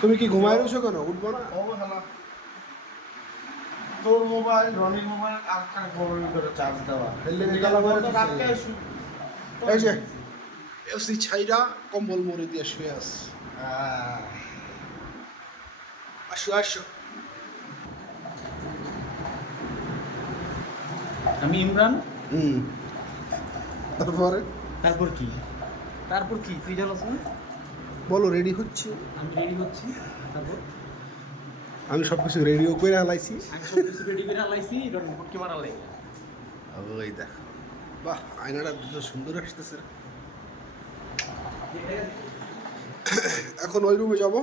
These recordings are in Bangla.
তুমি কি ঘুমায় রয়েছো কেন? উঠবো না? তোর মোবাইল রনির মোবাইল আর কার মোবাইল করে চার্জ দেওয়া এই যে এফসি ছাইরা কম্বল মুড়ি দিয়ে শুয়ে আস। আসো আসো। আমি ইমরান। তারপরে তারপর কি? তারপর কি তুই জানোস না? বলো, রেডি হচ্ছে? আমি রেডি হচ্ছি। তারপর আমি সব কিছু রেডিও করে হালাইছি। আমি সব কিছু রেডি করে আলাইছি, রনপুটকে মারা লাগে। ওই দেখ, বাহ আয়নাটা তো সুন্দর আসতেছে। এখন ওই রুমে যাব,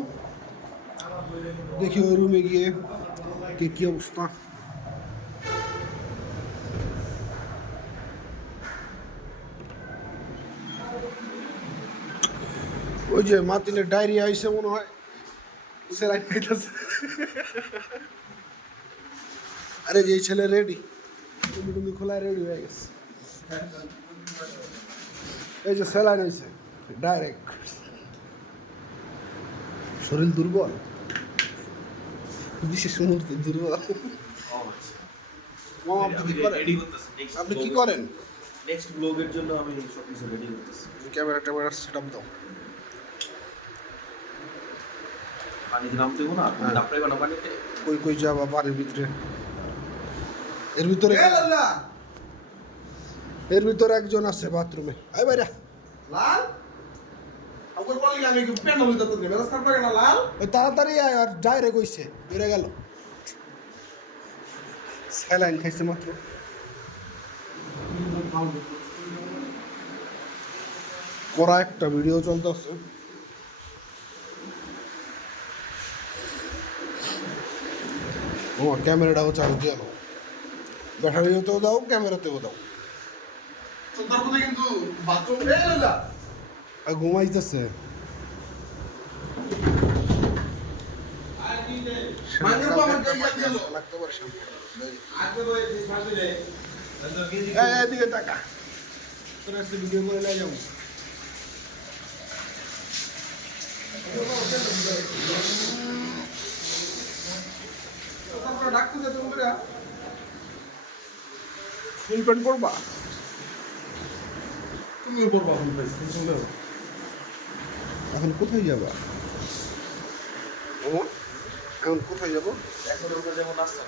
দেখি ওই রুমে গিয়ে কি অবস্থা। ওই যে মাতিনের ডায়রি আইসে মনে হয়, সেলাই খাইতেছে। আরে যে ছেলে রেডি, টুমি খোলায় রেডি হয়ে গেছে। এই যে স্যালাইন হয়েছে ডাইরেক্ট। শরীর দুর্বল, বিশেষ মুহূর্তে দুর্বল। আপনি কি করেন? নেক্সট ব্লগের জন্য আমি সব কিছু রেডি করতেছি। ক্যামেরা সেট আপ দাও। পানিতে নামতে দেবো না, দাপড়াইবা না পানিতে। কই কই যাবা বাড়ির ভিতরে? এর ভিতরে এর ভিতরে একজন আছে বাথরুমে। আই বাইরা লাল ওকে বলি আমি কি পেন হইতো তো নেবে রাস্তা পারে না লাল। ওই তাড়াতাড়ি আয়, আর ডাইরেক্ট হইছে বেড়ে গেল। স্যালাইন খাইছে মাত্র। করা একটা ভিডিও চলতেছে। ও ক্যামেরাটাও চার্জ দিয়ে দাও, ব্যাটারিতেও দাও, ক্যামেরাতেও দাও। তোর কথা কিন্তু বাথরুম নেই না। আর ঘুমাইতেছে। এদিকে টাকা তোর আজকে ভিডিও করে নিয়ে যাবো। ফুল প্যান্ট পরবা? তুমিও পড়বা ফুল প্যান্ট শুনছো? এখন কোথায় যাবা? ও এখন কোথায় যাবো? এখন ওটা যেমন আসছে